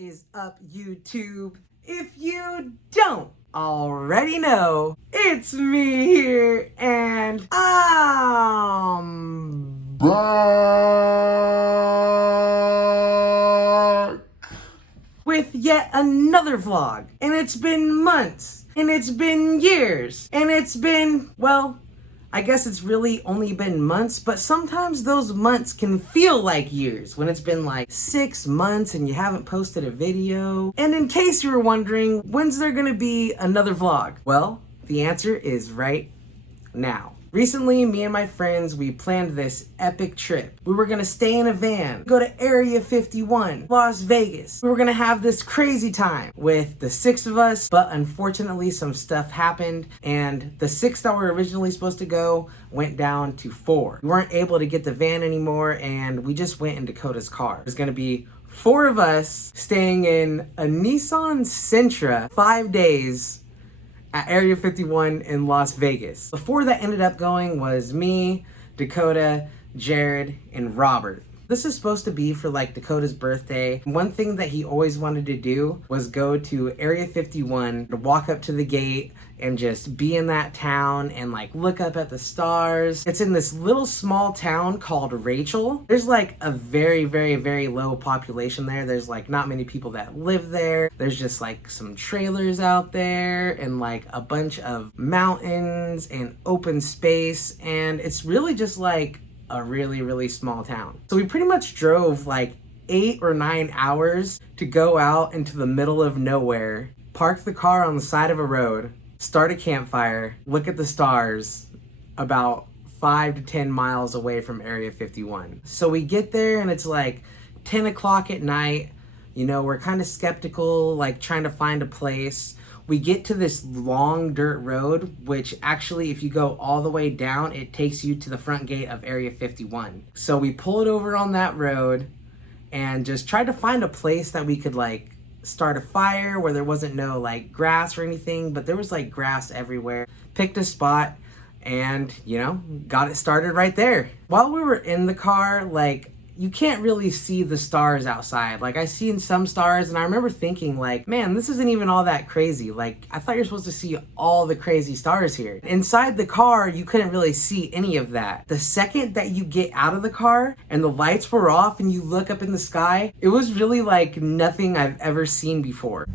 is up, YouTube? If you don't already know, it's me here, and I'm back with yet another vlog. And it's been months, and it's been years, and it's been, well, I guess it's really only been months, but sometimes those months can feel like years when it's been like 6 months and you haven't posted a video. And in case you were wondering, when's there gonna be another vlog? Well, the answer is right now. Recently, me and my friends, we planned this epic trip. We were gonna stay in a van, go to Area 51, Las Vegas. We were gonna have this crazy time with the 6 of us, but unfortunately some stuff happened and the 6 that were originally supposed to go went down to 4. We weren't able to get the van anymore and we just went in Dakota's car. There's gonna be 4 of us staying in a Nissan Sentra 5 days at Area 51 in Las Vegas. The 4 that ended up going was me, Dakota, Jared, and Robert. This is supposed to be for like Dakota's birthday. One thing that he always wanted to do was go to Area 51, to walk up to the gate and just be in that town and like look up at the stars. It's in this little small town called Rachel. There's like a very, very, very low population there. There's like not many people that live there. There's just like some trailers out there and like a bunch of mountains and open space. And it's really just like a really, really small town. So we pretty much drove like 8 or 9 hours to go out into the middle of nowhere, park the car on the side of a road, start a campfire, look at the stars about 5 to 10 miles away from Area 51. So we get there and it's like 10 o'clock at night. You know, we're kind of skeptical, like trying to find a place. We get to this long dirt road, which actually, if you go all the way down, it takes you to the front gate of Area 51. So we pulled over on that road and just tried to find a place that we could like start a fire where there wasn't no like grass or anything, but there was like grass everywhere. Picked a spot and, you know, got it started right there. While we were in the car, like, you can't really see the stars outside. Like, I seen some stars and I remember thinking like, man, this isn't even all that crazy. Like, I thought you're supposed to see all the crazy stars here. Inside the car, you couldn't really see any of that. The second that you get out of the car and the lights were off and you look up in the sky, it was really like nothing I've ever seen before.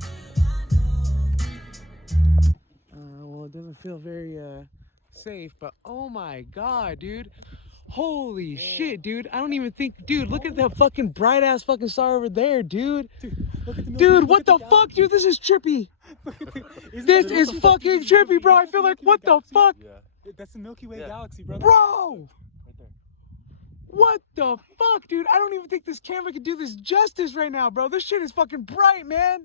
Well, it doesn't feel very safe, but oh my God, dude. Holy shit, dude. I don't even think, dude, look at that fucking bright ass fucking star over there, dude. Dude, what the fuck, dude? This is trippy. This is fucking trippy, bro. I feel like, what the fuck? That's the Milky Way galaxy, brother. Bro! What the fuck, dude? I don't even think this camera could do this justice right now, bro. This shit is fucking bright, man.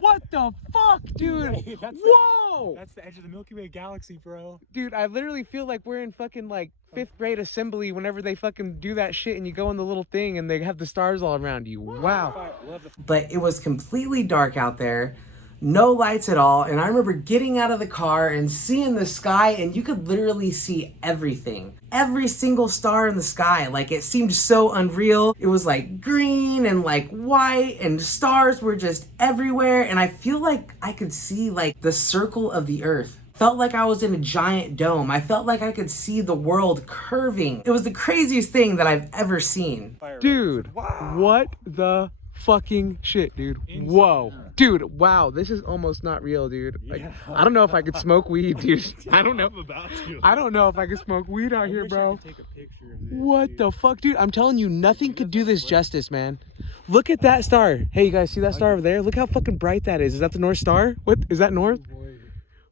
What the fuck, dude? Hey, whoa! That's the edge of the Milky Way galaxy, bro. Dude, I literally feel like we're in fucking like 5th grade assembly whenever they fucking do that shit and you go in the little thing and they have the stars all around you. Wow. But it was completely dark out there. No lights at all, and I remember getting out of the car and seeing the sky, and you could literally see everything. Every single star in the sky, like it seemed so unreal. It was like green and like white, and stars were just everywhere, and I feel like I could see like the circle of the earth. Felt like I was in a giant dome. I felt like I could see the world curving. It was the craziest thing that I've ever seen. Dude, wow. What the fucking shit, dude. Whoa. Dude, wow, this is almost not real, dude. Like, I don't know if I could smoke weed, dude. I don't know. I don't know if I could smoke weed out here, bro. What the fuck, dude? I'm telling you, nothing could do this justice, man. Look at that star. Hey, you guys see that star over there? Look how fucking bright that is. Is that the North Star? What? Is that North?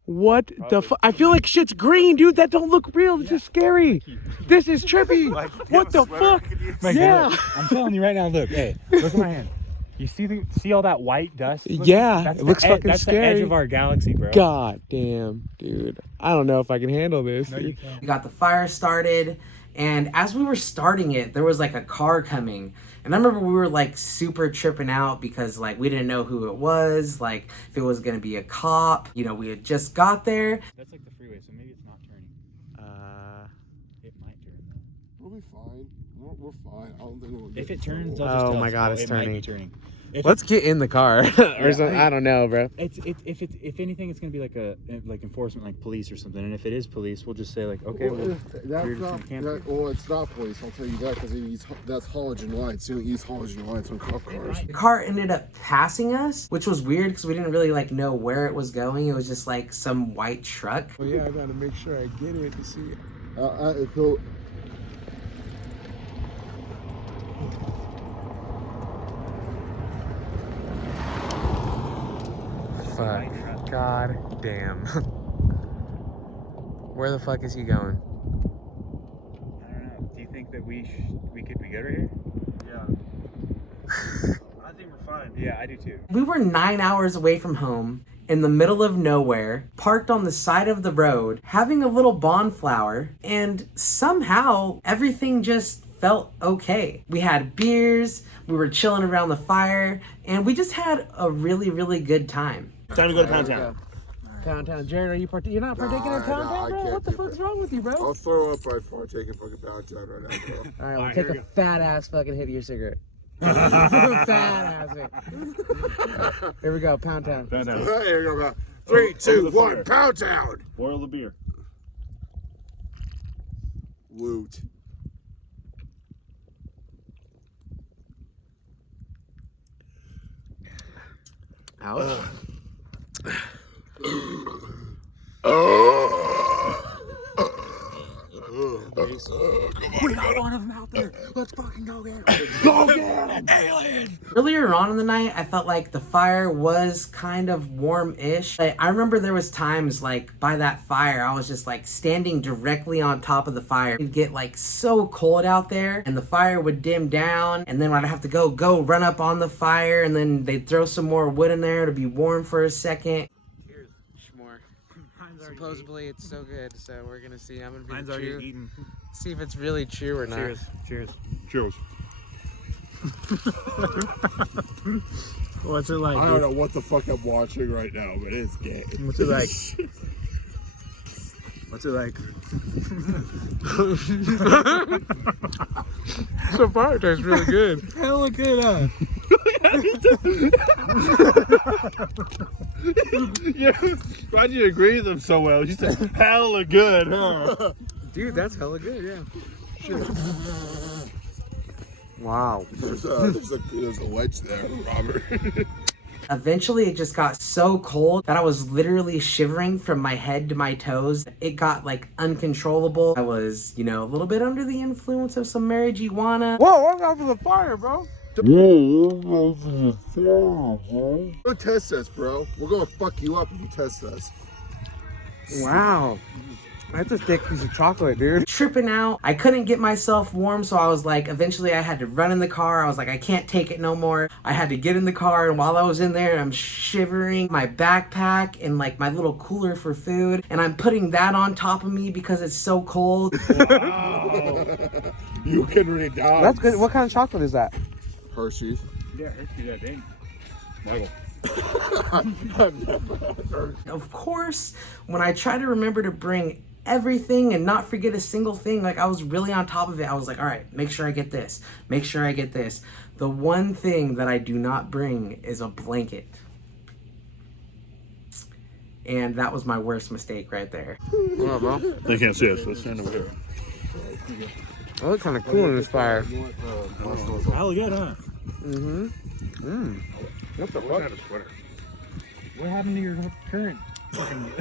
What the fuck? I feel like shit's green, dude. That don't look real. This is scary. This is trippy. What the fuck? Yeah. I'm telling you right now, look. Hey, look at my hand. You see all that white dust? Yeah, it looks fucking that's scary. That's the edge of our galaxy, bro. God damn, dude. I don't know if I can handle this. No, you can't. We got the fire started, and as we were starting it, there was like a car coming. And I remember we were like super tripping out because like we didn't know who it was, like if it was gonna be a cop. You know, we had just got there. That's like the freeway, so maybe it's not turning. It might turn though. We'll be fine. We're fine. I don't think we'll if it turns, trouble. I'll just Oh tell my us, God, oh, it's it might turning. be turning. Let's get in the car or something. I don't know, bro. If anything, it's gonna be like enforcement, like police or something. And if it is police, we'll just say like, okay, it's not police. I'll tell you that because that's halogen lights. You don't use halogen lights on cop cars. The car ended up passing us, which was weird because we didn't really like know where it was going. It was just like some white truck. Oh yeah, I gotta make sure I get it to see it. Fuck. God damn. Where the fuck is he going? I don't know. Do you think that we could be good right here? Yeah. I think we're fine. Yeah, I do too. We were 9 hours away from home, in the middle of nowhere, parked on the side of the road, having a little bonflower, and somehow everything just felt okay. We had beers, we were chilling around the fire, and we just had a really, really good time. Time to go to Pound Town. Pound Town. Jared, you're not partaking in Pound Town, bro? What the fuck's wrong with you, bro? I'll throw up by partake in fucking Pound Town right now, bro. Alright, well, take a fat ass fucking hit of your cigarette. Fat ass hit. Here we go, Pound Town. Here we go. 3, 2, 1, Pound Town! Boil the beer. Woot. Ouch. We got one of them out there. Let's fucking go get him. Go get him. Alien. Earlier on in the night, I felt like the fire was kind of warm-ish. I remember there was times like by that fire, I was just like standing directly on top of the fire. It'd get like so cold out there and the fire would dim down and then I'd have to go run up on the fire and then they'd throw some more wood in there to be warm for a second. Here's Schmore. Supposedly it's so good, so we're gonna see. I'm gonna be Mine's already eaten. See if it's really true or not. Cheers. Cheers. Cheers. What's it like? I don't know what the fuck I'm watching right now, but it's gay. What's it like? What's it like? So far, it tastes really good. Hella good, huh? Yeah, why'd you agree with them so well? You said hella good, huh? Dude, that's hella good, yeah. Sure. Wow. There's a wedge there, Robert. Eventually, it just got so cold that I was literally shivering from my head to my toes. It got like uncontrollable. I was, a little bit under the influence of some marijuana. Whoa, watch out for the fire, bro. Go test us, bro. We're gonna fuck you up if you test us. Wow. That's a thick piece of chocolate, dude. Tripping out. I couldn't get myself warm, so I was like, eventually I had to run in the car. I was like, I can't take it no more. I had to get in the car, and while I was in there, I'm shivering my backpack and like my little cooler for food, and I'm putting that on top of me because it's so cold. Wow. You can read dogs. That's good. What kind of chocolate is that? Hershey's. Yeah, Hershey's that thing. Michael. Of course, when I try to remember to bring everything and not forget a single thing, like I was really on top of it. I was like, all right, make sure I get this. Make sure I get this. The one thing that I do not bring is a blanket. And that was my worst mistake right there. What, bro? They can't see us. Let's stand over here. I look kind of cool in this fire. Hella good, huh? Mm-hmm. Mm. What the fuck? Sweater. What happened to your current fucking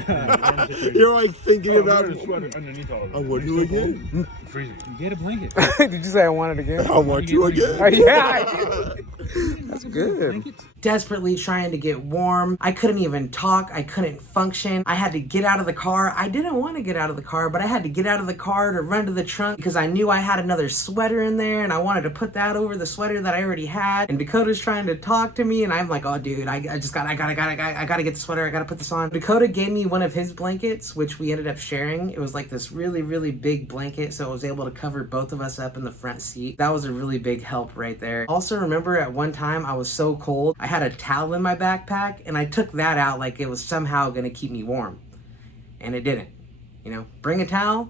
You're like thinking about a sweater underneath all of it. I want you again. Freezing. Get a blanket. Did you say I want it again? I want you again. Yeah, I did. That's good. Desperately trying to get warm. I couldn't even talk. I couldn't function. I had to get out of the car. I didn't want to get out of the car, but I had to get out of the car to run to the trunk because I knew I had another sweater in there and I wanted to put that over the sweater that I already had. And Dakota's trying to talk to me and I'm like, oh dude, I gotta get the sweater. I gotta put this on. Dakota gave me one of his blankets, which we ended up sharing. It was like this really, really big blanket, so it was able to cover both of us up in the front seat. That was a really big help right there. Also remember at one time I was so cold, I had a towel in my backpack and I took that out like it was somehow gonna keep me warm. And it didn't. Bring a towel,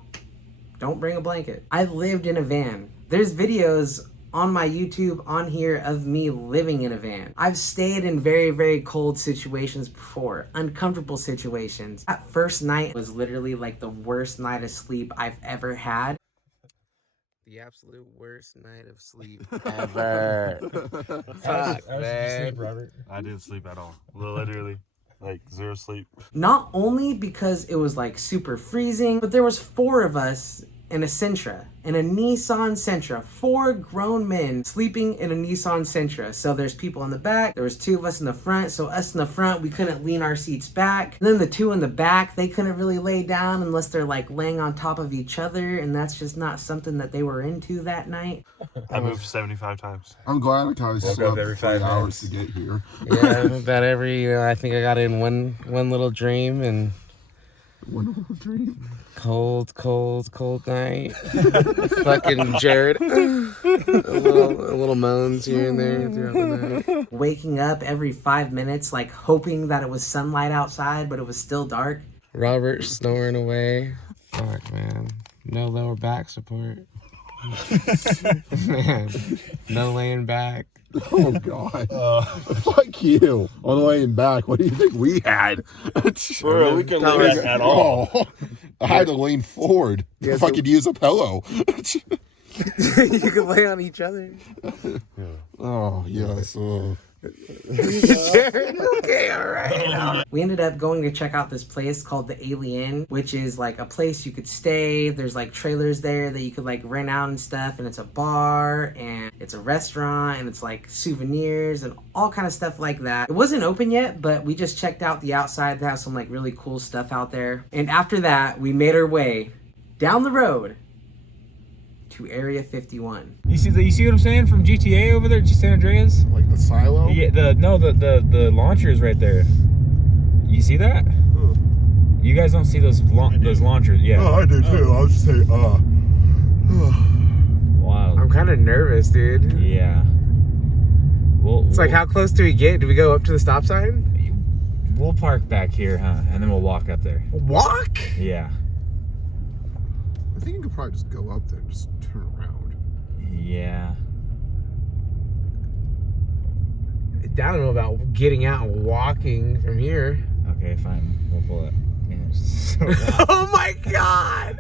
don't bring a blanket. I lived in a van. There's videos on my YouTube on here of me living in a van. I've stayed in very, very cold situations before, uncomfortable situations. That first night was literally like the worst night of sleep I've ever had. The absolute worst night of sleep ever. Fuck, man. Robert? I didn't sleep at all. Literally. Like, zero sleep. Not only because it was like super freezing, but there was 4 of us in a Sentra, in a Nissan Sentra. 4 grown men sleeping in a Nissan Sentra. So there's people in the back, there was 2 of us in the front. So us in the front, we couldn't lean our seats back. And then the 2 in the back, they couldn't really lay down unless they're like laying on top of each other. And that's just not something that they were into that night. I moved 75 times. I'm glad I kind of slept every 3 5 hours to get here. Yeah, about every, I think I got in one little dream and One little dream. cold night. Fucking Jared. a little moans here and there throughout the night. Waking up every 5 minutes, like hoping that it was sunlight outside, but it was still dark. Robert snoring away. Fuck, man. No lower back support. Man, no laying back. Oh God! Fuck you! On the way back, what do you think we had? Bro, we couldn't lay back at all. Oh, I had to lean forward if I could use a pillow. You could lay on each other. Oh yes. Okay, all right. We ended up going to check out this place called the Alien, which is like a place you could stay. There's like trailers there that you could like rent out and stuff, and it's a bar and it's a restaurant and it's like souvenirs and all kind of stuff like that. It wasn't open yet, but we just checked out the outside. They have some like really cool stuff out there. And after that, we made our way down the road to Area 51. You see what I'm saying from GTA over there, San Andreas? Like the silo? Yeah, the launcher is right there. You see that? You guys don't see those launchers, yeah. Oh, I do too. I was just saying, Wow. I'm kind of nervous, dude. Yeah. It's like, how close do we get? Do we go up to the stop sign? We'll park back here, huh? And then we'll walk up there. Walk? Yeah. I think you could probably just go up there and just turn around. Yeah. I don't know about getting out and walking from here. Okay, fine. We'll pull it. Man, it's so loud. Oh my God!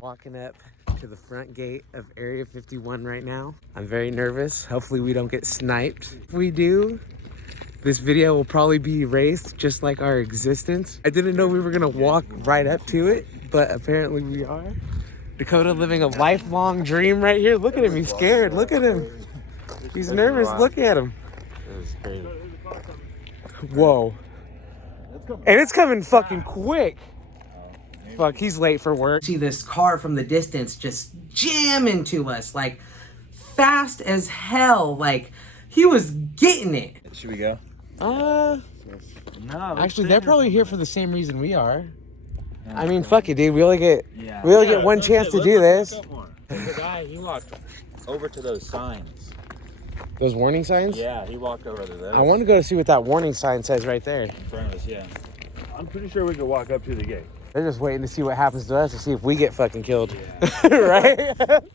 Walking up to the front gate of Area 51 right now. I'm very nervous. Hopefully we don't get sniped. If we do, this video will probably be erased just like our existence. I didn't know we were gonna walk right up to it, but apparently we are. Dakota living a lifelong dream right here. Look at him, he's scared. Look at him. He's nervous, look at him. Whoa. And it's coming fucking quick. Fuck, he's late for work. See this car from the distance just jam into us, like fast as hell. Like he was getting it. Should we go? No. Actually, they're probably here for the same reason we are. Yeah. I mean, fuck it, dude. We only get one chance to do this. The guy, he walked over to those signs. Those warning signs? Yeah, he walked over to those. I want to go to see what that warning sign says right there. In front of us, yeah. I'm pretty sure we could walk up to the gate. They're just waiting to see what happens to us to see if we get fucking killed. Yeah. Right?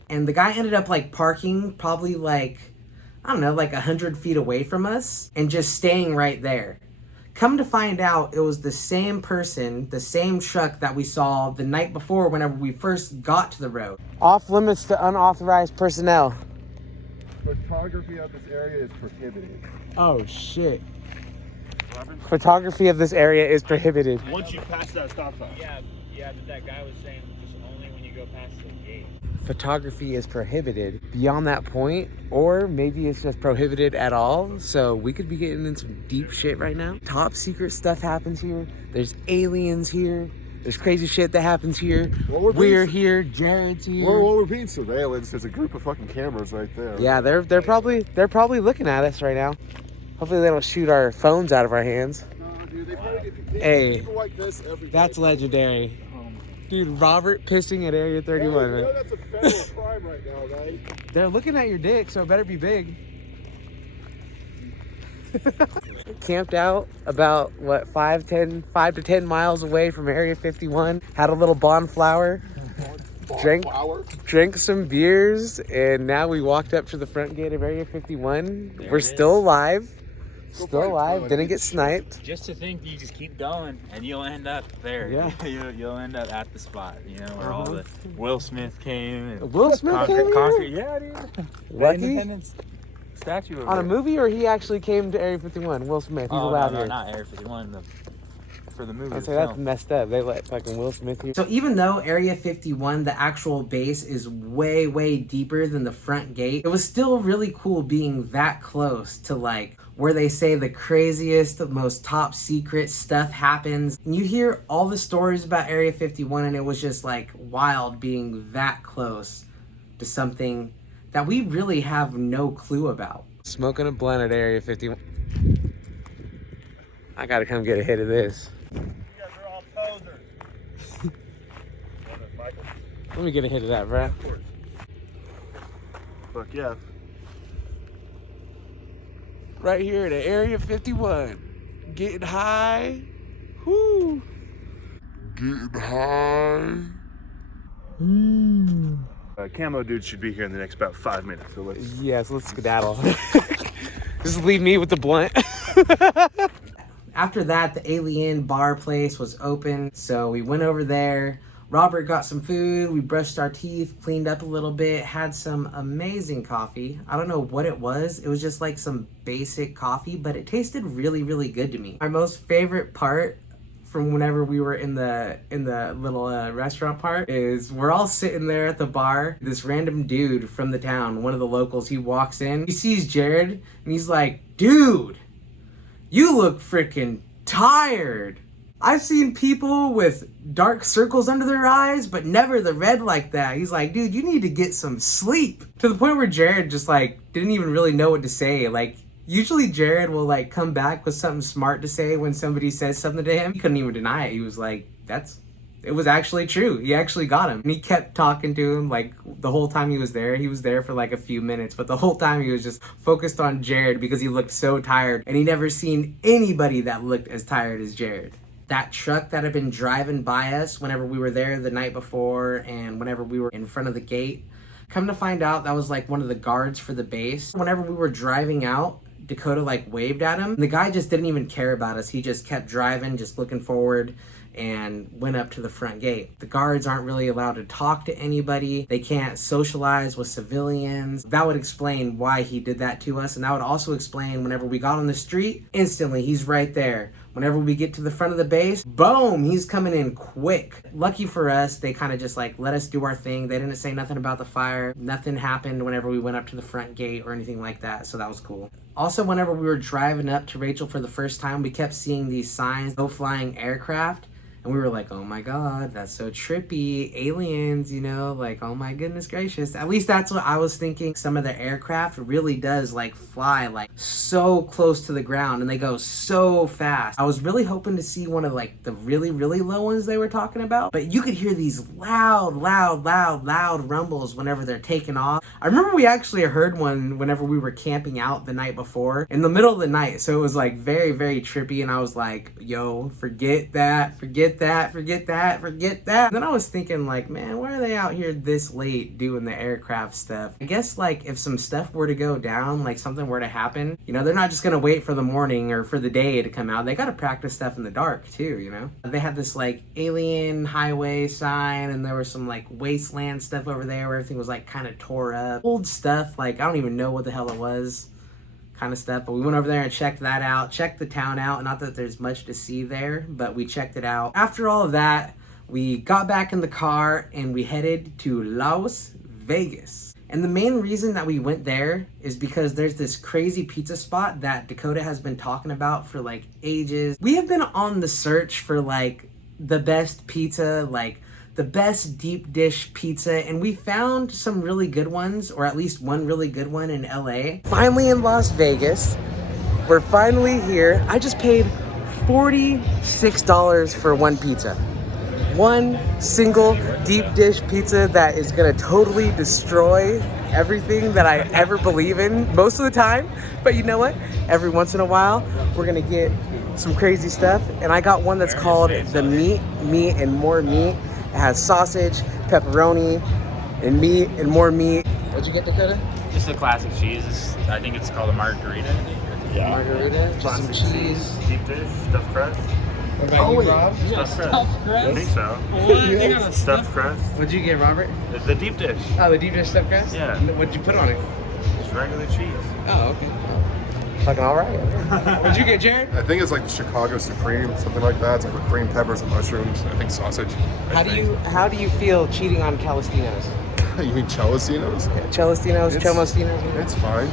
And the guy ended up like parking probably like, I don't know, like 100 feet away from us and just staying right there. Come to find out, it was the same person, the same truck that we saw the night before whenever we first got to the road. Off limits to unauthorized personnel. Photography of this area is prohibited. Oh shit. Photography of this area is prohibited. Once you pass that stop sign. Yeah, but that guy was saying just only when you go past the gate. Photography is prohibited beyond that point, or maybe it's just prohibited at all. So we could be getting in some deep shit right now. Top secret stuff happens here. There's aliens here. There's crazy shit that happens here. Well, we're here. Jared's here. Well, we're being surveillance. There's a group of fucking cameras right there. Yeah, they're probably looking at us right now. Hopefully they don't shoot our phones out of our hands. No, dude, they probably get Hey, people like this every day. that's legendary. Dude, Robert pissing at Area 31. Hey, you know that's a federal crime right now, right? They're looking at your dick, so it better be big. Camped out about, what, 5 to 10 miles away from Area 51. Had a little bonfire. drank some beers, and now we walked up to the front gate of Area 51. There We're it still is. alive. Still alive. Didn't get sniped. Just to think you just keep going and you'll end up there. Yeah. You'll end up at the spot, you know, where all the Will Smith came. And Will Smith came here? Concrete, yeah, dude. The Lucky? Independence statue over On a there. movie, or he actually came to Area 51? Will Smith. He's allowed no, here. not Area 51. For the movie. I'd say that's messed up. They let fucking Will Smith here. So even though Area 51, the actual base, is way, way deeper than the front gate, it was still really cool being that close to like where they say the craziest, most top secret stuff happens. And you hear all the stories about Area 51, and it was just like wild being that close to something that we really have no clue about. Smoking a blunt at Area 51. I gotta come get a hit of this. You guys are all posers. Let me get a hit of that, bro. Of course. Fuck yeah. Right here at Area 51. Getting high. Whoo. Getting high. Camo dude should be here in the next about 5 minutes. So let's. Yes, let's skedaddle. Just leave me with the blunt. After that, the Alien bar place was open, so we went over there. Robert got some food, we brushed our teeth, cleaned up a little bit, had some amazing coffee. I don't know what it was. It was just like some basic coffee, but it tasted really, really good to me. Our most favorite part from whenever we were in the little restaurant part is we're all sitting there at the bar. This random dude from the town, one of the locals, he walks in, he sees Jared, and he's like, dude, you look freaking tired. I've seen people with dark circles under their eyes, but never the red like that. He's like, dude, you need to get some sleep. To the point where Jared just like didn't even really know what to say. Like, usually Jared will like come back with something smart to say when somebody says something to him. He couldn't even deny it. He was like, it was actually true. He actually got him. And he kept talking to him like the whole time he was there. He was there for like a few minutes, but the whole time he was just focused on Jared because he looked so tired, and he never seen anybody that looked as tired as Jared. That truck that had been driving by us whenever we were there the night before and whenever we were in front of the gate, come to find out that was like one of the guards for the base. Whenever we were driving out, Dakota like waved at him. The guy just didn't even care about us. He just kept driving, just looking forward, and went up to the front gate. The guards aren't really allowed to talk to anybody. They can't socialize with civilians. That would explain why he did that to us, and that would also explain whenever we got on the street, instantly he's right there. Whenever we get to the front of the base, boom, he's coming in quick. Lucky for us, they kind of just like let us do our thing. They didn't say nothing about the fire. Nothing happened whenever we went up to the front gate or anything like that, so that was cool. Also, whenever we were driving up to Rachel for the first time, we kept seeing these signs, no flying aircraft. And we were like, oh my God, that's so trippy. Aliens, you know, like, oh my goodness gracious. At least that's what I was thinking. Some of the aircraft really does like fly like so close to the ground, and they go so fast. I was really hoping to see one of like the really, really low ones they were talking about, but you could hear these loud rumbles whenever they're taking off. I remember we actually heard one whenever we were camping out the night before in the middle of the night. So it was like very, very trippy. And I was like, yo, forget that. Then I was thinking like, man, why are they out here this late doing the aircraft stuff? I guess like if some stuff were to go down, like something were to happen, you know, they're not just gonna wait for the morning or for the day to come out. They gotta practice stuff in the dark too, you know? They had this like alien highway sign, and there was some like wasteland stuff over there where everything was like kind of tore up. Old stuff, like I don't even know what the hell it was. Kind of stuff, but we went over there and checked that out, checked the town out. Not that there's much to see there, but we checked it out. After all of that, we got back in the car and we headed to Las Vegas. And the main reason that we went there is because there's this crazy pizza spot that Dakota has been talking about for like ages. We have been on the search for like the best pizza, like the best deep dish pizza, and we found some really good ones, or at least one really good one in LA. Finally in Las Vegas. We're finally here. I just paid $46 for one pizza. One single deep dish pizza that is gonna totally destroy everything that I ever believe in most of the time. But you know what? Every once in a while, we're gonna get some crazy stuff. And I got one that's called the meat and more meat. It has sausage, pepperoni, and meat, and more meat. What'd you get, Dakota? Just a classic cheese. I think it's called a margarita. Yeah. Margarita, just some cheese. Deep dish, stuffed crust. What about you, Rob? Stuffed crust. I think so. What? You got a Stuffed crust. What'd you get, Robert? The deep dish. Oh, the deep dish stuffed crust? Yeah. What'd you put on it? Just regular cheese. Oh, okay. Fucking all right. What'd you get, Jared? I think it's like the Chicago Supreme, something like that. It's like with green peppers and mushrooms. I think sausage. How do you feel cheating on Calistinos? You mean Celestinos? Celestinos, It's- Chomostinos? It's fine.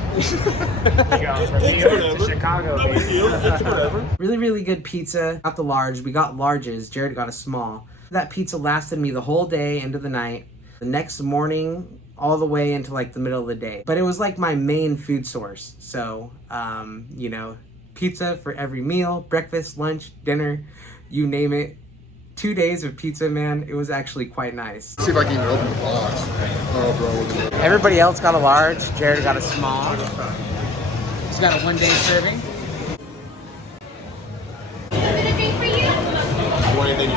Chicago. It's whatever. Really, really good pizza. Got the large. We got larges. Jared got a small. That pizza lasted me the whole day into the night. The next morning, all the way into like the middle of the day. But it was like my main food source. So, you know, pizza for every meal, breakfast, lunch, dinner, you name it. 2 days of pizza, man. It was actually quite nice. See if I can even open the box. Oh, bro. Look at that. Everybody else got a large. Jared got a small. He's got a 1 day serving.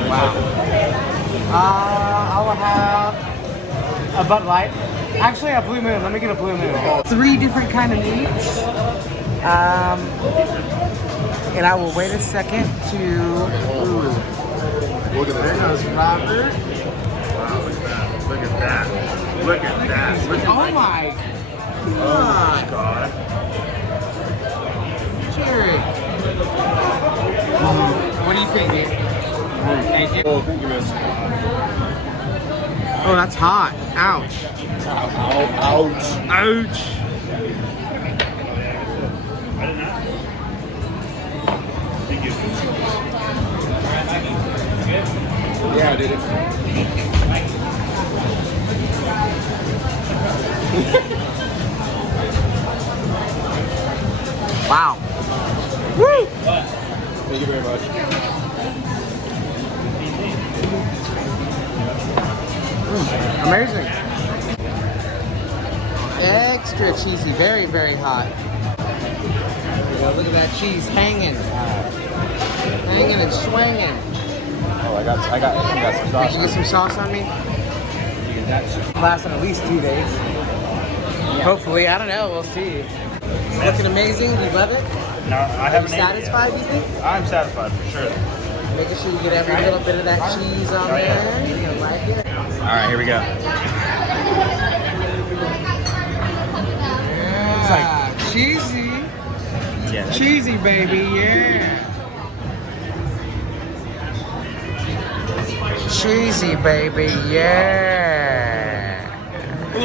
Wow. I will have a Bud Light. Actually, a Blue Moon. Let me get a Blue Moon. 3 different kind of meats. And I will wait a second to. Ooh. Look at There this. goes Robert. Wow, look at that. Look at that. Look at that. Oh my God. God. Jared. What do you think, dude? Thank you. Oh, thank you, man. Oh, that's hot. Ouch. Ouch. Ouch. Yeah, dude. Wow. Woo! Thank you very much. Amazing. Extra cheesy. Very, very hot. Look at that cheese hanging. Hanging and swinging. Oh, I got some Did you get some sauce on me? Lasting at least 2 days. Hopefully, I don't know. We'll see. Looking amazing. You love it? No, I Are you haven't ate it yet. satisfied, you think? I'm satisfied for sure. Making sure you get every little bit of that cheese on there. You like it? All right, here we go. Yeah. Cheesy. Yeah. Cheesy, baby. Yeah. Cheesy, baby. Yeah. You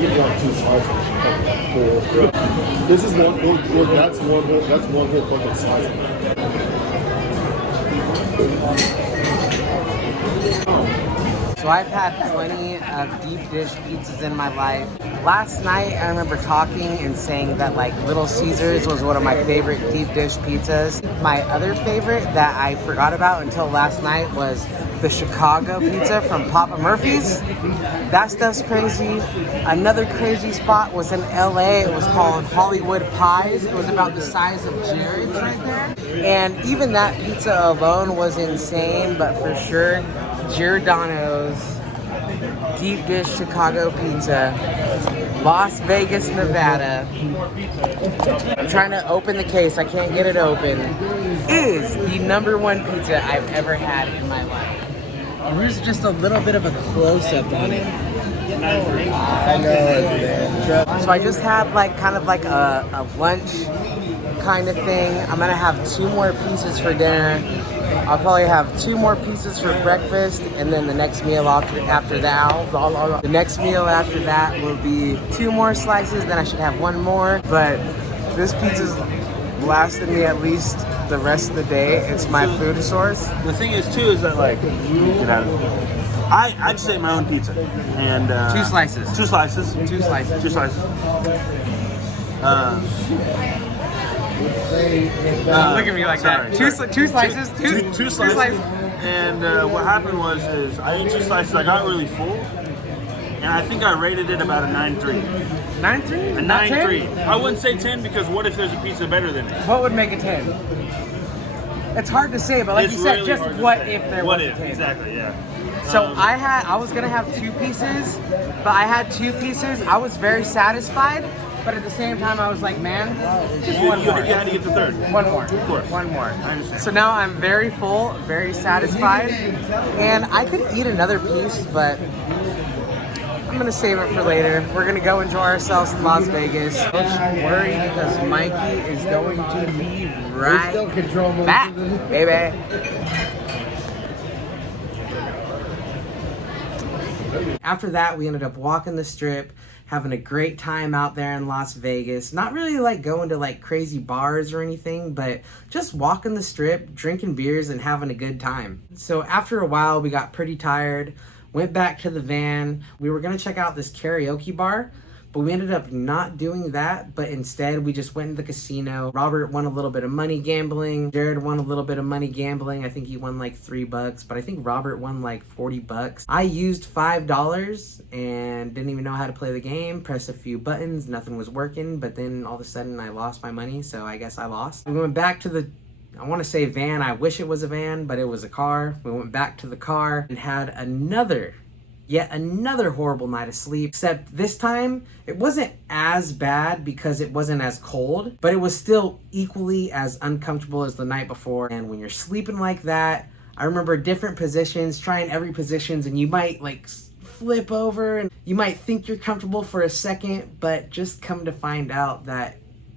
can drop 2 slices. This is one. Look, that's one whole fucking slice. So I've had plenty of deep dish pizzas in my life. Last night I remember talking and saying that like Little Caesars was one of my favorite deep dish pizzas. My other favorite that I forgot about until last night was the Chicago pizza from Papa Murphy's. That stuff's crazy. Another crazy spot was in LA. It was called Hollywood Pies. It was about the size of Jared's right there. And even that pizza alone was insane, but for sure, Giordanos deep dish Chicago pizza, Las Vegas, Nevada. I'm trying to open the case. I can't get it open. Is the #1 pizza I've ever had in my life. Here's just a little bit of a close-up on it. I know it, man. So I just had like kind of like a lunch kind of thing. I'm gonna have 2 more pieces for dinner. I'll probably have 2 more pieces for breakfast, and then the next meal after that, the next meal after that will be 2 more slices. Then I should have 1 more. But this pizza's lasted me at least the rest of the day. It's my food source. The thing is too is that like, I just ate my own pizza and 2 slices. 2 slices. 2 slices. 2 slices. Look at me like that. Two slices. Two slices. And what happened was I ate 2 slices. I got really full, and I think I rated it about a 9.3. 9.3? A 9.3. I wouldn't say 10 because what if there's a pizza better than it? What would make a 10? It's hard to say, but like It's you said, really just hard to what say. if there What was if? a 10? Exactly, yeah. So I was gonna have 2 pieces, but I had 2 pieces. I was very satisfied, but at the same time I was like, man, just one more. You had to get the third. One more. Of course. One more. I understand. So now I'm very full, very satisfied, and I could eat another piece, but I'm gonna save it for later. We're gonna go enjoy ourselves in Las Vegas. Don't worry, because Mikey is going to be right back, baby. After that, we ended up walking the strip, having a great time out there in Las Vegas. Not really like going to like crazy bars or anything, but just walking the strip, drinking beers, and having a good time. So after a while, we got pretty tired, went back to the van. We were gonna check out this karaoke bar, but we ended up not doing that, but instead we just went to the casino. Robert won a little bit of money gambling. Jared won a little bit of money gambling. I think he won like $3, but I think Robert won like $40. I used $5 and didn't even know how to play the game. Pressed a few buttons, nothing was working, but then all of a sudden I lost my money, so I guess I lost. We went back to the, I want to say van. I wish it was a van, but it was a car. We went back to the car and had yet another horrible night of sleep, except this time it wasn't as bad because it wasn't as cold, but it was still equally as uncomfortable as the night before. And when you're sleeping like that, I remember different positions, trying every positions, and you might like flip over and you might think you're comfortable for a second, but just come to find out that,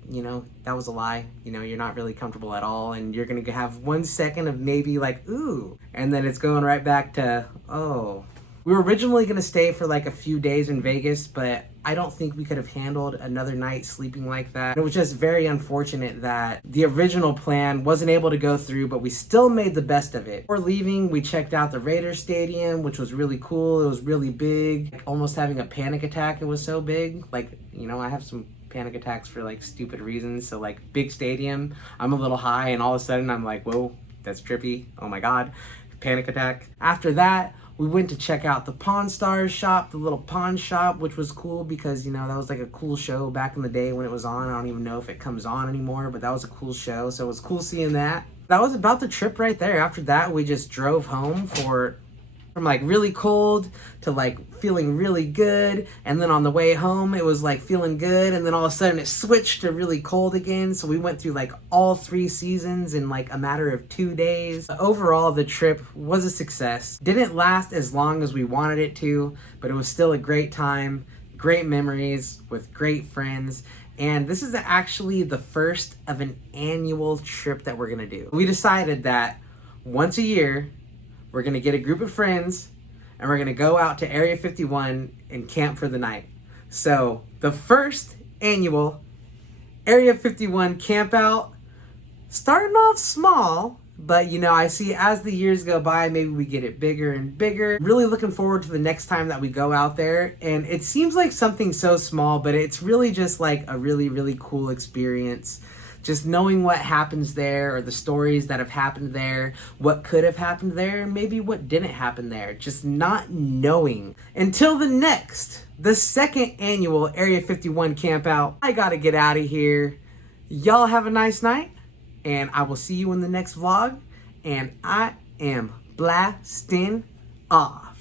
you know, that was a lie. You know, you're not really comfortable at all, and you're gonna have 1 second of maybe like, ooh, and then it's going right back to, oh. We were originally going to stay for like a few days in Vegas, but I don't think we could have handled another night sleeping like that. It was just very unfortunate that the original plan wasn't able to go through, but we still made the best of it. Before leaving, we checked out the Raiders Stadium, which was really cool. It was really big, like almost having a panic attack. It was so big. Like, you know, I have some panic attacks for like stupid reasons. So like big stadium, I'm a little high, and all of a sudden I'm like, whoa, that's trippy. Oh my God, panic attack. After that, we went to check out the Pawn Stars shop, the little pawn shop, which was cool because, you know, that was like a cool show back in the day when it was on. I don't even know if it comes on anymore, but that was a cool show. So it was cool seeing that. That was about the trip right there. After that, we just drove home from like really cold to like feeling really good, and then on the way home it was like feeling good, and then all of a sudden it switched to really cold again. So we went through like all 3 seasons in like a matter of 2 days. Overall, the trip was a success. Didn't last as long as we wanted it to, but it was still a great time, great memories with great friends. And this is actually the first of an annual trip that we're gonna do. We decided that once a year we're gonna get a group of friends and we're gonna go out to Area 51 and camp for the night. So the first annual Area 51 camp out, starting off small, but you know, I see as the years go by, maybe we get it bigger and bigger. Really looking forward to the next time that we go out there. And it seems like something so small, but it's really just like a really, really cool experience. Just knowing what happens there, or the stories that have happened there, what could have happened there, maybe what didn't happen there. Just not knowing. Until the second annual Area 51 camp out, I gotta get out of here. Y'all have a nice night, and I will see you in the next vlog. And I am blasting off.